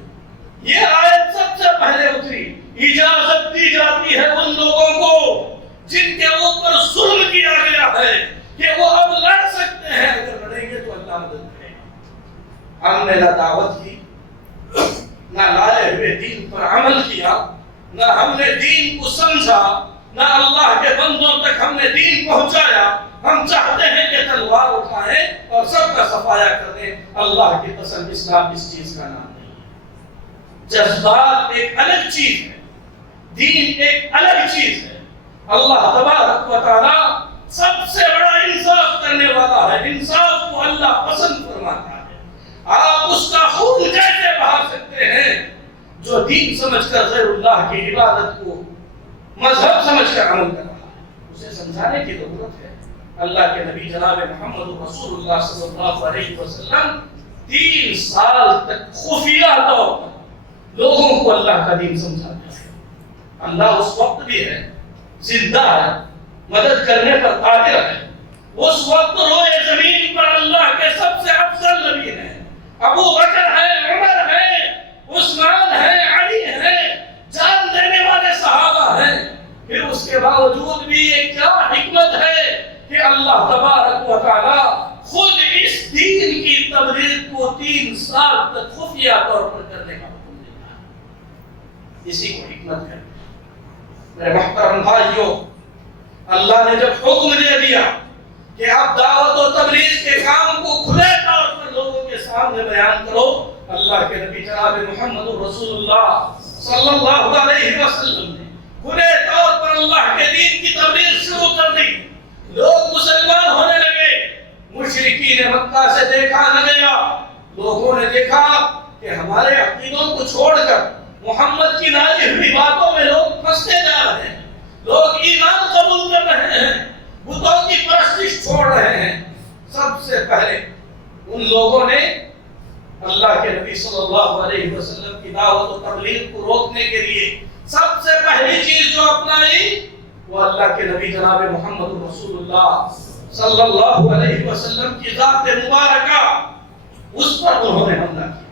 یہ آیت سب سے پہلے اتری۔ اجازت دی جاتی ہے ان لوگوں کو جن کے اوپر ظلم کیا گیا ہے کہ وہ اب لڑ سکتے ہیں، اگر لڑیں گے تو اللہ مدد کرے گا۔ ہم نے نہ دعوت کی، نہ لائے ہوئے دین پر عمل کیا، نہ ہم نے دین کو سمجھا، نہ اللہ کے بندوں تک ہم نے دین پہنچایا۔ ہم چاہتے ہیں کہ تلوار اٹھائیں اور سب کا صفایا کر دیں۔ اللہ کی قسم اسلام اس چیز کا نام نہیں ہے۔ جذبات ایک الگ چیز ہے، دین ایک الگ چیز ہے۔ اللہ تبارک و تعالی سب سے بڑا انصاف کرنے والا ہے، انصاف کو اللہ پسند فرماتا ہے۔ آپ اس کا خون کیسے بہا سکتے ہیں جو دین سمجھ کر غیر اللہ کی عبادت کو مذہب سمجھ کر عمل کر رہا ہے؟ اسے سمجھانے کی ضرورت ہے۔ اللہ کے نبی جناب محمد رسول اللہ صلی اللہ علیہ وسلم 3 سال تک خفیہ طور پر لوگوں کو اللہ کا دین سمجھاتے ہیں۔ اللہ اس وقت بھی ہے، زندہ ہے، مدد کرنے پر قادر ہے۔ اس وقت روئے زمین پر اللہ کے سب سے افضل نبی ہیں، ابو بکر ہے، عمر ہے، عثمان ہے، علی ہے، جان دینے والے صحابہ ہیں۔ پھر اس کے باوجود بھی یہ کیا حکمت ہے کہ اللہ تبارک و تعالی خود اس دین کی تبلیغ کو 3 سال تک خفیہ طور پر کرنے کا حکم دیتا ہے۔ اسی کو حکمت ہے۔ میرے محترم بھائیوں، اللہ نے جب حکم دے دیا کہ اب دعوت و تبلیغ کے کام کو کھلے طور پر لوگوں کے سامنے بیان کرو، اللہ کے نبی جناب محمد رسول اللہ صلی اللہ علیہ وسلم نے کھلے طور پر اللہ کے دین کی تبلیغ شروع کر دی۔ لوگ مسلمان ہونے لگے۔ مشرکین مکہ سے دیکھا نہ گیا، لوگوں نے دیکھا کہ ہمارے عقیدوں کو چھوڑ کر محمد کی نازل ہوئی باتوں میں لوگ پھنستے جا رہے ہیں، لوگ ایمان قبول کر رہے ہیں، بتوں کی پرستش چھوڑ رہے ہیں۔ سب سے پہلے ان لوگوں نے اللہ کے نبی صلی اللہ علیہ وسلم کی دعوت و تبلیغ کو روکنے کے لیے سب سے پہلی چیز جو اپنائی وہ اللہ کے نبی جناب محمد رسول اللہ صلی اللہ علیہ وسلم کی ذات مبارکہ، اس پر انہوں نے حملہ کیا۔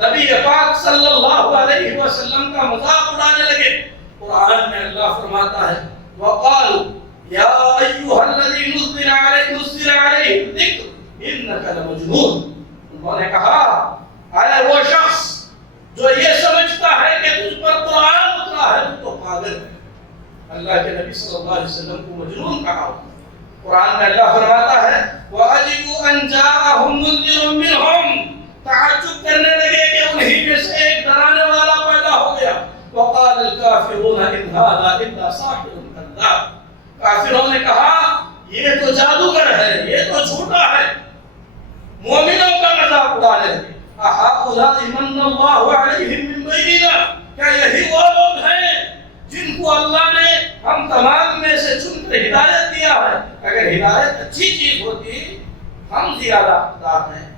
نبی پاک صلی اللہ علیہ وسلم کا مذاق اڑانے لگے۔ قرآن میں اللہ فرماتا ہے وَقَالُوا يَا أَيُّهَا الَّذِي نُزِّلَ عَلَيْهِ الذِّكْرُ إِنَّكَ لَمَجْنُونٌ، انہوں نے کہا اے وہ شخص جو یہ سمجھتا ہے کہ تجھ پر قرآن اترا ہے تو پاگل ہے۔ اللہ کے نبی صلی اللہ علیہ وسلم کو مجنون کہا۔ قرآن میں اللہ فرماتا ہے وَعَجِبُوا أَن جَاءَهُم مُنذِرٌ مِّنْهُمْ، تعجب کرنے لگے کہ انہی میں سے ایک ڈرانے والا پیدا ہو گیا۔ وَقَالَ الْكَافِرُونَ إِنْ هَٰذَا إِلَّا سَاحِرٌ كَذَّابٌ، کافروں نے کہا یہ تو جادوگر ہے، یہ تو جھوٹا ہے۔ مومنوں کا مذاق اڑانے لگے۔ أَهَٰؤُلَاءِ مَنَّ اللَّهُ عَلَيْهِم مِّن بَيْنِنَا، کیا یہی وہ لوگ ہیں جن کو اللہ نے ہم تمام میں سے چن کر ہدایت دیا ہے؟ اگر ہدایت اچھی چیز ہوتی، ہم زیادہ حقدار ہیں،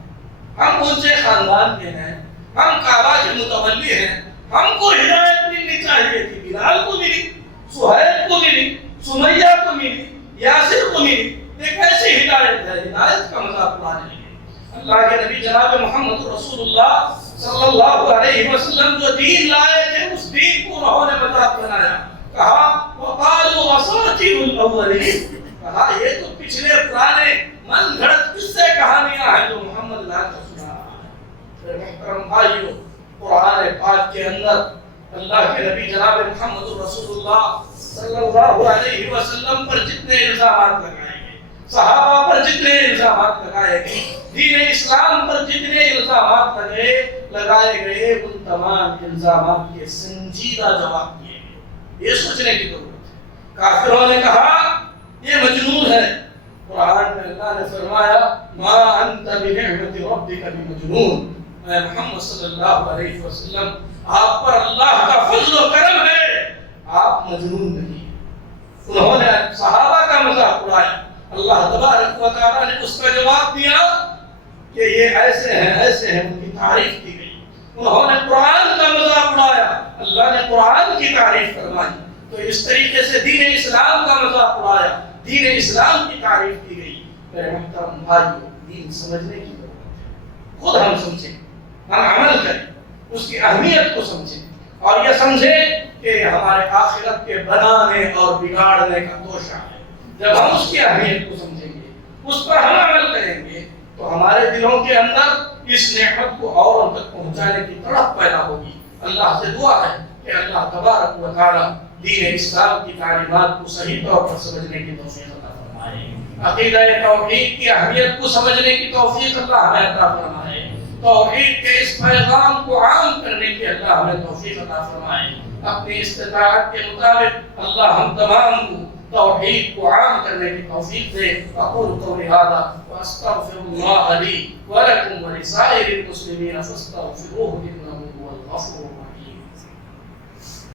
ہم اونچے خاندان کے ہیں، ہم کعبہ کے متولی ہیں، ہم کو ہدایت ملنی چاہیے تھی۔ بلال کو ملی، سہیل کو ملی، سمیہ کو ملی، یاسر کو ملی، یہ کیسی ہدایت ہے؟ ہدایت کا مذاق اڑانے لگے۔ اللہ کے نبی جناب محمد رسول اللہ صلی اللہ علیہ وسلم جو دین لائے تھے اس دین کو انہوں نے مذاق بنایا۔ کہا وَقَالُوا أَسَاطِيرُ الْأَوَّلِينَ، کہا یہ تو پچھلے پرانے من گھڑت قصے کہانیاں ہیں جو محمد لا کر سنا رہا ہے۔ میرے محترم بھائیو، قرآن پاک کے اندر اللہ کے نبی جناب محمد رسول اللہ صلی اللہ علیہ وسلم پر جتنے الزامات لگائے گئے، صحابہ پر جتنے الزامات لگائے گئے، دین اسلام پر جتنے الزامات لگائے گئے، ان تمام الزامات کے سنجیدہ جواب دیے گئے۔ یہ سوچنے کی ضرورت ہے۔ کافروں نے کہا یہ مجنون ہے، قرآن میں اللہ نے فرمایا ما انت بنعمت ربک بمجنون، اے محمد صلی اللہ علیہ وسلم آپ پر اللہ کا فضل و کرم ہے، آپ مجنون نہیں۔ انہوں نے صحابہ کا مذاق اڑایا، اللہ تبارک و تعالیٰ نے اس کا جواب دیا کہ یہ ایسے ہیں، ایسے ہیں، ان کی تعریف کی گئی۔ انہوں نے قرآن کا مذاق اڑایا، اللہ نے قرآن کی تعریف فرمائی، تو اس طریقے سے دین اسلام کا مذاق اڑایا، دین اسلام کی تعریف کی گئی۔ میرے محترم بھائیو، دین سمجھنے کی ضرورت ہے، خود ہم سمجھیں، ہم عمل کریں، اس کی اہمیت کو سمجھیں اور یہ سمجھیں کہ ہمارے آخرت کے بنانے اور بگاڑنے کا توشہ ہے۔ جب ہم اس کی اہمیت کو سمجھیں گے، اس پر ہم عمل کریں گے، تو ہمارے دلوں کے اندر اس نعمت کو اوروں تک پہنچانے کی تڑپ پیدا ہوگی۔ اللہ سے دعا ہے کہ اللہ تبارک و تعالی دین اسلام کی تعلیمات کو صحیح طور پر سمجھنے کی توفیق عطا فرمائے، عقیدہ توحید کی اہمیت کو سمجھنے کی توفیق اللہ ہمیں عطا فرمائے، توحید کے اس پیغام کو عام کرنے کی اللہ ہمیں توفیق عطا فرمائے۔ اپنی استطاعت کے مطابق اللہ ہم تمام کو توحید کو عام کرنے کی توفیق دے۔ اقول قولی ھذا واستغفر اللہ لی ولکم ولسائر المسلمین فاستغفروہ انہ هو الغفور الرحیم۔